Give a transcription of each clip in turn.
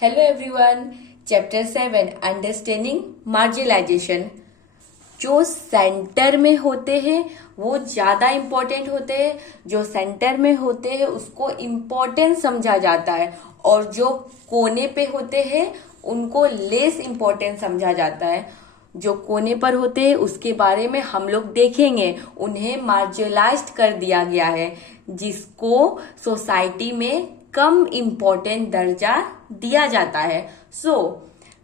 Hello everyone. Chapter 7 understanding marginalisation. जो centre में होते हैं वो ज्यादा इम्पोर्टेंट होते हैं। जो सेंटर में होते हैं उसको इम्पोर्टेंट समझा जाता है और जो कोने पे होते हैं उनको लेस इम्पोर्टेंट समझा जाता है। जो कोने पर होते हैं उसके बारे में हम लोग देखेंगे, उन्हें मार्जिनलाइज्ड कर दिया गया है, जिसको सोसाइटी में कम इम्पोर्टेंट दर्जा दिया जाता है। So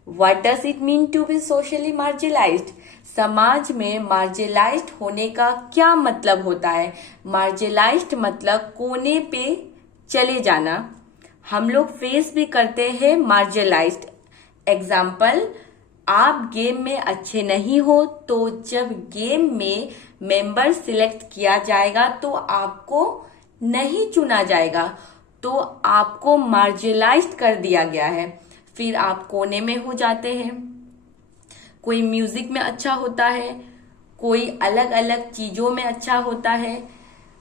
what does it mean to be socially marginalized? समाज में मार्जिनलाइज्ड होने का क्या मतलब होता है? मार्जिनलाइज्ड मतलब कोने पे चले जाना। हम लोग फेस भी करते हैं मार्जिनलाइज्ड। एग्जाम्पल, आप गेम में अच्छे नहीं हो तो जब गेम में मेंबर सिलेक्ट किया जाएगा तो आपको नहीं चुना जाएगा, तो आपको मार्जिनलाइज्ड कर दिया गया है। फिर आप कोने में हो जाते हैं। कोई म्यूजिक में अच्छा होता है, कोई अलग अलग चीजों में अच्छा होता है।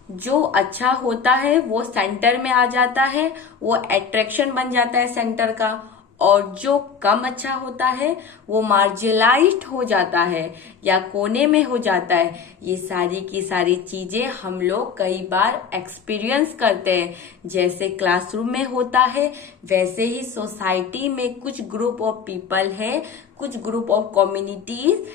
जो अच्छा होता है वो सेंटर में आ जाता है, वो अट्रैक्शन बन जाता है सेंटर का। और जो कम अच्छा होता है वो मार्जिनलाइज्ड हो जाता है या कोने में हो जाता है। ये सारी की सारी चीजें हम लोग कई बार एक्सपीरियंस करते हैं। जैसे क्लासरूम में होता है वैसे ही सोसाइटी में कुछ ग्रुप ऑफ पीपल है, कुछ ग्रुप ऑफ कम्युनिटीज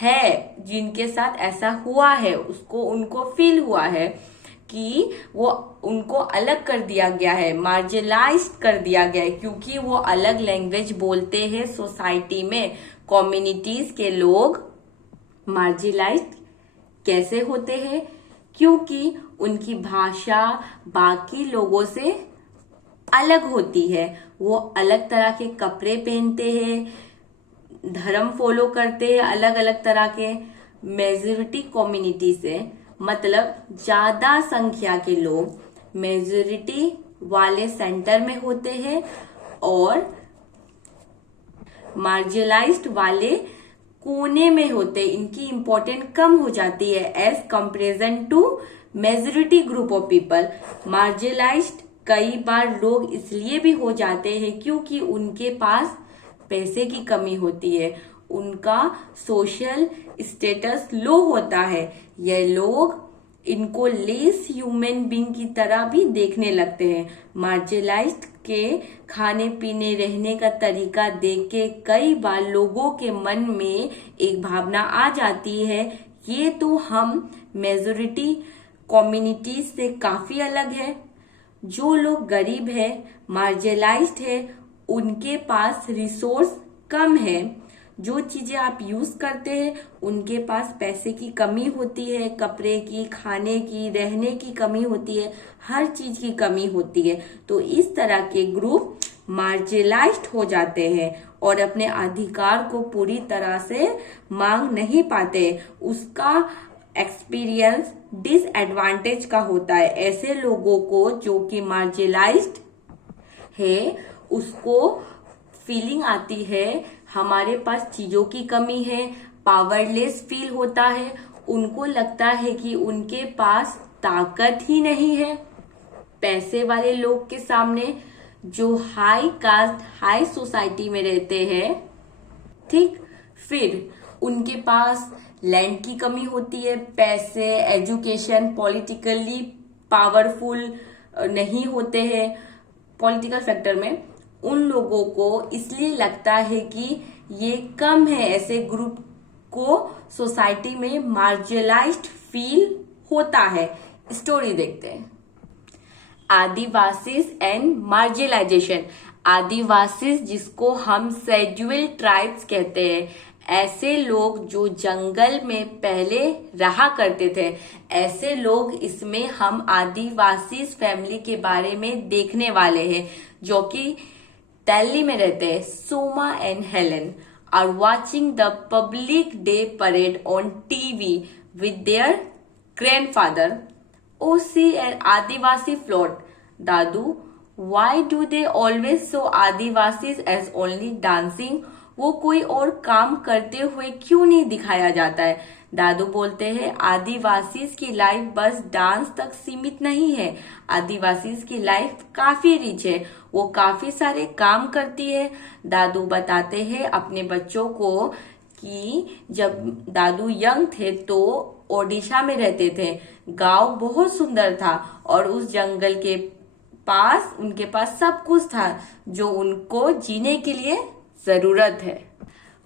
है जिनके साथ ऐसा हुआ है, उसको उनको फील हुआ है कि वो उनको अलग कर दिया गया है, मार्जिनलाइज कर दिया गया है, क्योंकि वो अलग लैंग्वेज बोलते हैं। सोसाइटी में कम्युनिटीज के लोग मार्जिनलाइज कैसे होते हैं? क्योंकि उनकी भाषा बाकी लोगों से अलग होती है। वो अलग तरह के कपड़े पहनते हैं, धर्म फॉलो करते हैं अलग अलग तरह के। मेजोरिटी कम्युनिटी से मतलब ज्यादा संख्या के लोग मेजोरिटी वाले सेंटर में होते हैं और मार्जिनलाइज्ड वाले कोने में होते हैं। इनकी इंपॉर्टेंट कम हो जाती है as comparison to majority group of people. Marginalized कई बार लोग इसलिए भी हो जाते हैं क्योंकि उनके पास पैसे की कमी होती है, उनका सोशल स्टेटस लो होता है। ये लोग इनको लेस ह्यूमन बीइंग की तरह भी देखने लगते हैं। मार्जिनलाइज्ड के खाने पीने रहने का तरीका देख के कई बार लोगों के मन में एक भावना आ जाती है, ये तो हम मेजोरिटी कम्युनिटी से काफी अलग है। जो लोग गरीब है, मार्जिनलाइज्ड है, उनके पास रिसोर्स कम है। जो चीजें आप यूज करते हैं उनके पास पैसे की कमी होती है, कपड़े की, खाने की, रहने की कमी होती है, हर चीज की कमी होती है। तो इस तरह के ग्रुप मार्जिनलाइज्ड हो जाते हैं और अपने अधिकार को पूरी तरह से मांग नहीं पाते। उसका एक्सपीरियंस डिसएडवांटेज का होता है। ऐसे लोगों को जो कि मार्जिनलाइज्ड है उसको फीलिंग आती है हमारे पास चीजों की कमी है, पावरलेस फील होता है। उनको लगता है कि उनके पास ताकत ही नहीं है पैसे वाले लोग के सामने, जो हाई कास्ट हाई सोसाइटी में रहते हैं। ठीक, फिर उनके पास लैंड की कमी होती है, पैसे, एजुकेशन, पॉलिटिकली पावरफुल नहीं होते हैं। पॉलिटिकल फैक्टर में उन लोगों को इसलिए लगता है कि ये कम है, ऐसे ग्रुप को सोसाइटी में मार्जिनलाइज्ड फील होता है। स्टोरी देखते हैं। Adivasis and marginalisation. आदिवासीज जिसको हम शेड्यूल्ड ट्राइब्स कहते हैं, ऐसे लोग जो जंगल में पहले रहा करते थे। ऐसे लोग, इसमें हम आदिवासीज फैमिली के बारे में देखने वाले हैं जो कि दिल्ली में रहते हैं। Soma and Helen are watching the public day parade on TV with their grandfather. Oh see an Adivasi float, दादू, why do they always show Adivasis as only dancing? वो कोई और काम करते हुए क्यों नहीं दिखाया जाता है? दादू बोलते हैं आदिवासी की लाइफ बस डांस तक सीमित नहीं है, आदिवासी की लाइफ काफी रिच है, वो काफी सारे काम करती है। दादू बताते हैं अपने बच्चों को कि जब दादू यंग थे तो ओडिशा में रहते थे, गांव बहुत सुंदर था और उस जंगल के पास उनके पास सब कुछ था जो उनको जीने के लिए जरूरत है।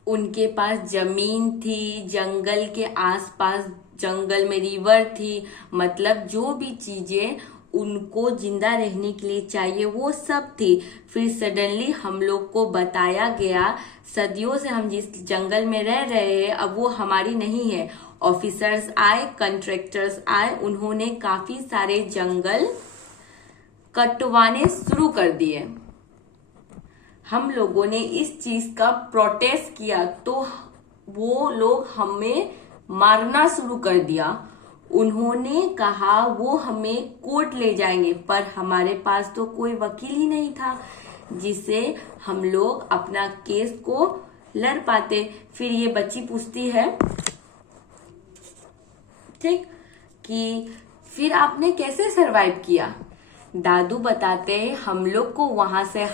उनके पास जमीन थी, जंगल के आसपास जंगल में रिवर थी, मतलब जो भी चीजें उनको जिंदा रहने के लिए चाहिए वो सब थी। फिर सडनली हम लोग को बताया गया सदियों से हम जिस जंगल में रह रहे हैं अब वो हमारी नहीं है। ऑफिसर्स आए, कंट्रैक्टर्स आए, उन्होंने काफी सारे जंगल कटवाने शुरू कर दिए। हम लोगों ने इस चीज का प्रोटेस्ट किया तो वो लोग हमें मारना शुरू कर दिया। उन्होंने कहा वो हमें कोर्ट ले जाएंगे, पर हमारे पास तो कोई वकील ही नहीं था जिसे हम लोग अपना केस को लड़ पाते। फिर ये बच्ची पूछती है ठीक कि फिर आपने कैसे सरवाइव किया। दादू बताते हैं हम लोग को वहां से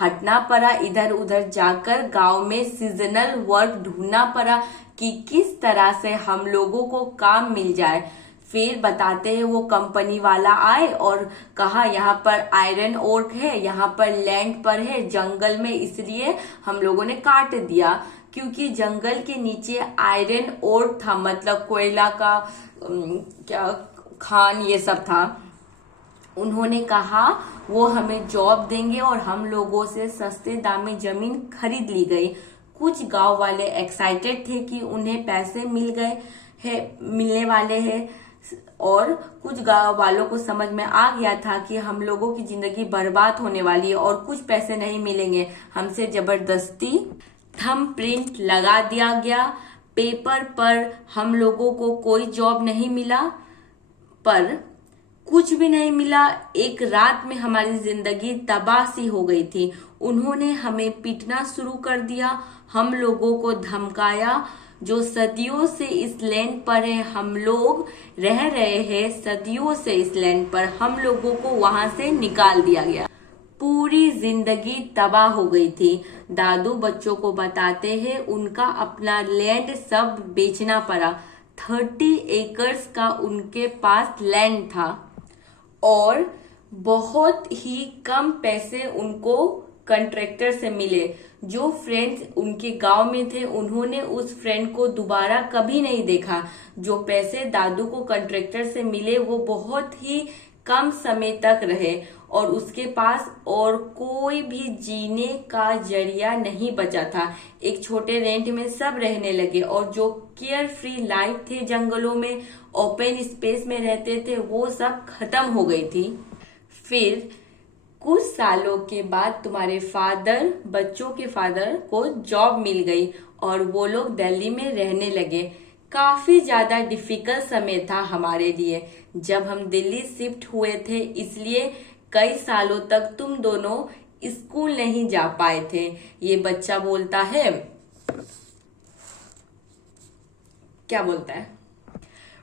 हटना पड़ा, इधर उधर जाकर गांव में सीजनल वर्क ढूंढना पड़ा कि किस तरह से हम लोगों को काम मिल जाए। फिर बताते हैं वो कंपनी वाला आए और कहा यहाँ पर आयरन ओर है, यहाँ पर लैंड पर है जंगल में, इसलिए हम लोगों ने काट दिया क्योंकि जंगल के नीचे आयरन ओर था, मतलब कोयला का क्या खान ये सब था। उन्होंने कहा वो हमें जॉब देंगे और हम लोगों से सस्ते दाम में जमीन खरीद ली गई। कुछ गांव वाले एक्साइटेड थे कि उन्हें पैसे मिलने वाले हैं और कुछ गांव वालों को समझ में आ गया था कि हम लोगों की जिंदगी बर्बाद होने वाली है और कुछ पैसे नहीं मिलेंगे। हमसे जबरदस्ती थंब प्रिंट लगा दिया गया पेपर पर। हम लोगों को कोई जॉब नहीं मिला, पर कुछ भी नहीं मिला। एक रात में हमारी जिंदगी तबाह सी हो गई थी। उन्होंने हमें पीटना शुरू कर दिया, हम लोगों को धमकाया। जो सदियों से इस लैंड पर है, हम लोग रह रहे हैं सदियों से इस लैंड पर, हम लोगों को वहां से निकाल दिया गया। पूरी जिंदगी तबाह हो गई थी। दादू बच्चों को बताते हैं उनका अपना लैंड सब बेचना पड़ा। 30 एकर्स का उनके पास लैंड था और बहुत ही कम पैसे उनको कॉन्ट्रैक्टर से मिले। जो फ्रेंड्स उनके गांव में थे उन्होंने उस फ्रेंड को दोबारा कभी नहीं देखा। जो पैसे दादू को कॉन्ट्रैक्टर से मिले वो बहुत ही कम समय तक रहे और उसके पास और कोई भी जीने का जरिया नहीं बचा था। एक छोटे रेंट में सब रहने लगे और जो केयर फ्री लाइफ थे जंगलों में, ओपन स्पेस में रहते थे, वो सब खत्म हो गई थी। फिर कुछ सालों के बाद तुम्हारे फादर, बच्चों के फादर को जॉब मिल गई और वो लोग दिल्ली में रहने लगे। काफी ज्यादा डिफिकल्ट समय था हमारे लिए जब हम दिल्ली शिफ्ट हुए थे, इसलिए कई सालों तक तुम दोनों स्कूल नहीं जा पाए थे। ये बच्चा बोलता है, क्या बोलता है,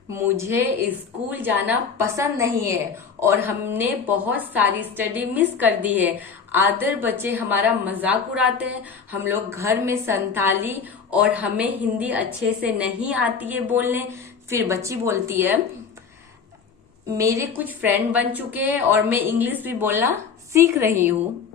मुझे स्कूल जाना पसंद नहीं है और हमने बहुत सारी स्टडी मिस कर दी है। आधे बच्चे हमारा मजाक उड़ाते हैं। हम लोग घर में संताली और हमें हिंदी अच्छे से नहीं आती है बोलने। फिर बच्ची बोलती है मेरे कुछ फ्रेंड बन चुके हैं और मैं इंग्लिश भी बोलना सीख रही हूँ।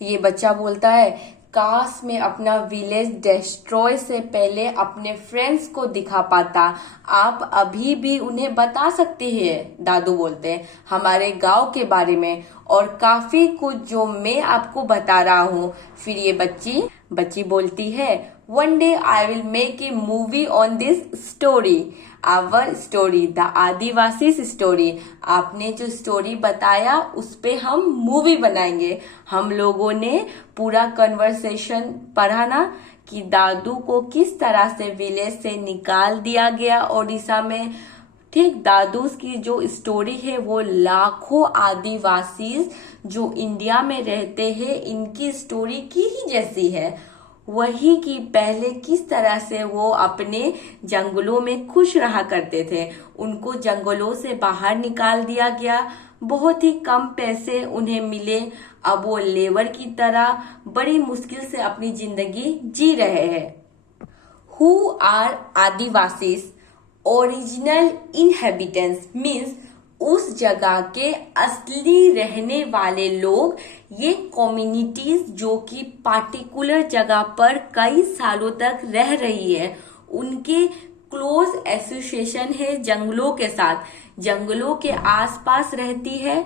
ये बच्चा बोलता है काश मैं अपना विलेज डिस्ट्रॉय से पहले अपने फ्रेंड्स को दिखा पाता। आप अभी भी उन्हें बता सकते हैं, दादू बोलते हैं, हमारे गांव के बारे में और काफी कुछ जो मैं आपको बता रहा हूँ। फिर ये बच्ची बोलती है one day I will make a movie on this story, our story, the Adivasi story. आपने जो स्टोरी बताया उस पे हम मूवी बनाएंगे। हम लोगों ने पूरा कन्वर्सेशन पढ़ा ना कि दादू को किस तरह से विलेज से निकाल दिया गया ओडिशा में। ठीक, दादू की जो स्टोरी है वो लाखों आदिवासी जो इंडिया में रहते हैं इनकी स्टोरी की ही जैसी है। वही कि पहले किस तरह से वो अपने जंगलों में खुश रहा करते थे। उनको जंगलों से बाहर निकाल दिया गया, बहुत ही कम पैसे उन्हें मिले, अब वो लेबर की तरह बड़ी मुश्किल से अपनी जिंदगी जी रहे हैं। Who are Adivasis? Original inhabitants means उस जगह के असली रहने वाले लोग। ये कम्युनिटीज जो कि पार्टिकुलर जगह पर कई सालों तक रह रही है, उनके क्लोज एसोसिएशन है जंगलों के साथ, जंगलों के आसपास रहती है,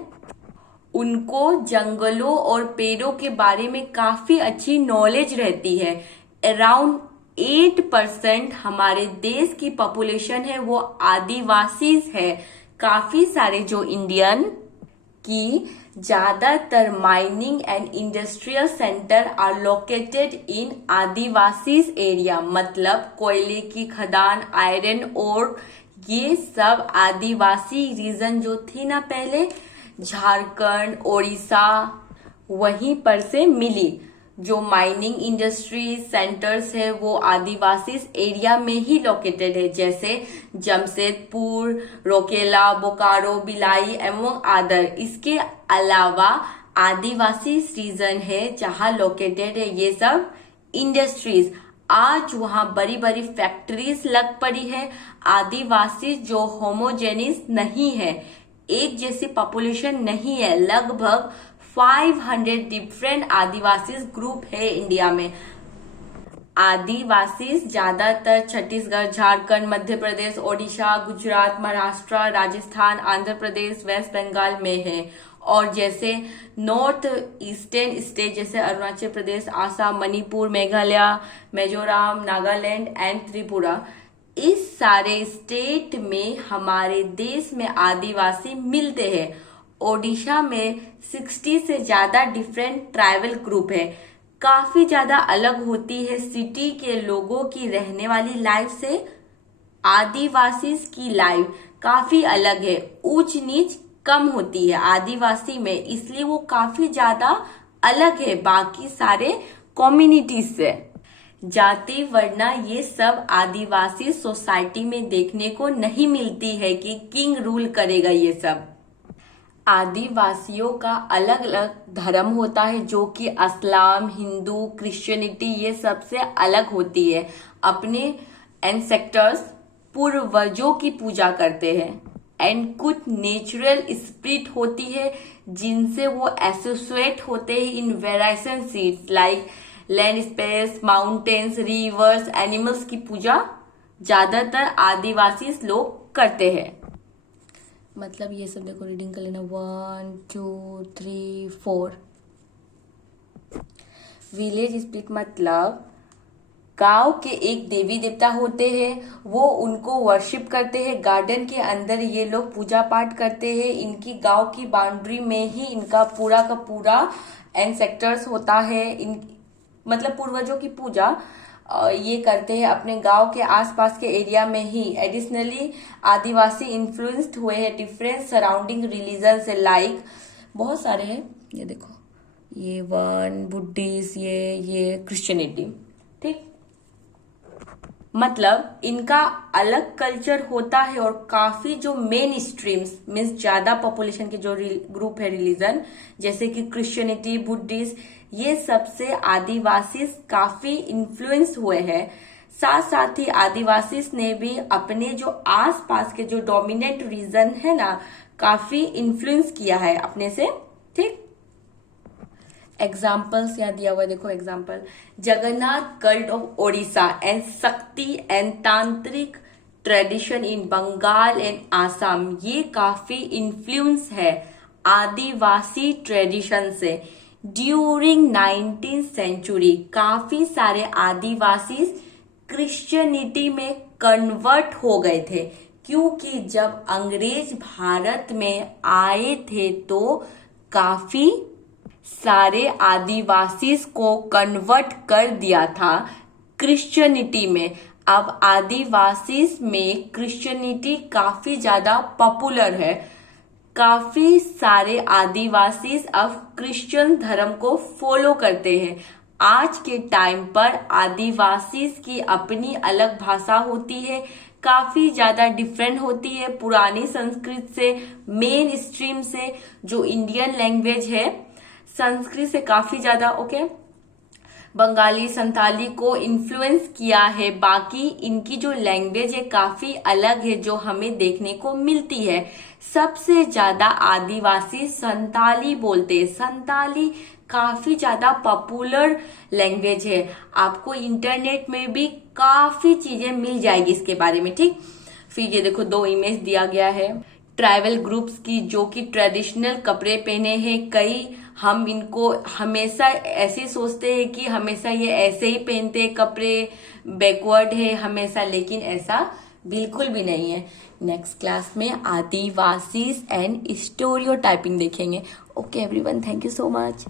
उनको जंगलों और पेड़ों के बारे में काफी अच्छी नॉलेज रहती है। अराउंड 8% हमारे देश की पॉपुलेशन है वो आदिवासी है। काफी सारे जो इंडियन की ज्यादातर mining and industrial center are located in Adivasi area, मतलब कोयले की खदान, आयरन ओर, ये सब आदिवासी रीजन जो थी ना पहले, झारखंड, ओडिशा, वहीं पर से मिली। जो माइनिंग इंडस्ट्री सेंटर्स है वो आदिवासी एरिया में ही लोकेटेड है, जैसे जमशेदपुर, रोकेला, बोकारो, भिलाई एवं आदर। इसके अलावा आदिवासी रीजन है जहां लोकेटेड है ये सब इंडस्ट्रीज। आज वहां बड़ी बड़ी फैक्ट्रीज लग पड़ी है। आदिवासी जो होमोजेनिस नहीं है, एक जैसी पॉपुलेशन नहीं है, लगभग 500 डिफरेंट आदिवासी ग्रुप है इंडिया में। आदिवासी ज्यादातर छत्तीसगढ़, झारखंड, मध्य प्रदेश, ओडिशा, गुजरात, महाराष्ट्र, राजस्थान, आंध्र प्रदेश, वेस्ट बंगाल में है। और जैसे नॉर्थ ईस्टर्न स्टेट जैसे अरुणाचल प्रदेश, आसाम, मणिपुर, मेघालय, मिजोरम, नागालैंड एंड त्रिपुरा, इस सारे स्टेट में हमारे देश में आदिवासी मिलते हैं। ओडिशा में 60 से ज्यादा डिफरेंट ट्राइबल ग्रुप है, काफी ज्यादा अलग होती है सिटी के लोगों की रहने वाली लाइफ से। आदिवासी की लाइफ काफी अलग है, ऊंच नीच कम होती है आदिवासी में, इसलिए वो काफी ज्यादा अलग है बाकी सारे कम्युनिटीज से। जाति वर्णा ये सब आदिवासी सोसाइटी में देखने को नहीं मिलती है कि किंग रूल करेगा ये सब। आदिवासियों का अलग अलग धर्म होता है जो कि इस्लाम, हिंदू, क्रिश्चियनिटी ये सबसे अलग होती है। अपने एंसेस्टर्स, पूर्वजों की पूजा करते हैं एंड कुछ नेचुरल स्पिरिट होती है जिनसे वो एसोसिएट होते हैं इन variation seeds like land space, mountains, reverse, animals की पूजा ज्यादातर आदिवासी लोग करते हैं। मतलब ये सब देखो, रीडिंग कर लेना 1 2 3 4। विलेज स्पिरिट मतलब गांव के एक देवी देवता होते हैं, वो उनको वर्शिप करते हैं। गार्डन के अंदर ये लोग पूजा पाठ करते हैं। इनकी गांव की बाउंड्री में ही इनका पूरा का पूरा एंसेस्टर्स होता है। मतलब पूर्वजों की पूजा ये करते हैं अपने गांव के आसपास के एरिया में ही। एडिशनली आदिवासी इन्फ्लुएंस्ड हुए हैं डिफरेंट सराउंडिंग रिलीजन से, लाइक बहुत सारे हैं, ये देखो, ये वन बुद्धिस्ट, ये क्रिश्चियनिटी, ठीक। मतलब इनका अलग कल्चर होता है और काफी जो मेन स्ट्रीम्स मीन्स ज्यादा पॉपुलेशन के जो ग्रुप है रिलीजन, जैसे कि क्रिश्चियनिटी, बुद्धिस्ट, ये सबसे आदिवासी काफी इन्फ्लुएंस हुए हैं। साथ साथ ही आदिवासी ने भी अपने जो आसपास के जो डोमिनेंट रीजन है ना, काफी इन्फ्लुएंस किया है अपने से, ठीक। एग्जाम्पल्स यहाँ दिया हुआ है, देखो example, Jagannath cult of Odisha and Shakti and tantric tradition in Bengal and Assam, ये काफी इन्फ्लुएंस है आदिवासी ट्रेडिशन से। ड्यूरिंग 19th सेंचुरी काफी सारे आदिवासी क्रिश्चियनिटी में कन्वर्ट हो गए थे, क्योंकि जब अंग्रेज भारत में आए थे तो काफी सारे आदिवासी को कन्वर्ट कर दिया था क्रिश्चियनिटी में। अब आदिवासी में क्रिश्चियनिटी काफी ज्यादा पॉपुलर है। काफी सारे आदिवासी अब क्रिश्चियन धर्म को फॉलो करते हैं। आज के टाइम पर आदिवासी की अपनी अलग भाषा होती है, काफी ज्यादा डिफरेंट होती है पुरानी संस्कृत से, मेन स्ट्रीम से। जो इंडियन लैंग्वेज है संस्कृत से काफी ज्यादा बंगाली संथाली को इन्फ्लुएंस किया है। बाकी इनकी जो लैंग्वेज है काफी अलग है जो हमें देखने को मिलती है। सबसे ज्यादा आदिवासी संथाली बोलते हैं। संथाली काफी ज्यादा पॉपुलर लैंग्वेज है, आपको इंटरनेट में भी काफी चीजें मिल जाएगी इसके बारे में, ठीक। फिर ये देखो 2 इमेज दिया गया है ट्राइबल ग्रुप्स की जो कि ट्रेडिशनल कपड़े पहने हैं। कई हम इनको हमेशा ऐसे सोचते हैं कि हमेशा ये ऐसे ही पहनते हैं कपड़े, बैकवर्ड है हमेशा, लेकिन ऐसा बिल्कुल भी नहीं है। नेक्स्ट क्लास में आदिवासीज एंड स्टीरियोटाइपिंग देखेंगे। Okay everyone, thank you so much.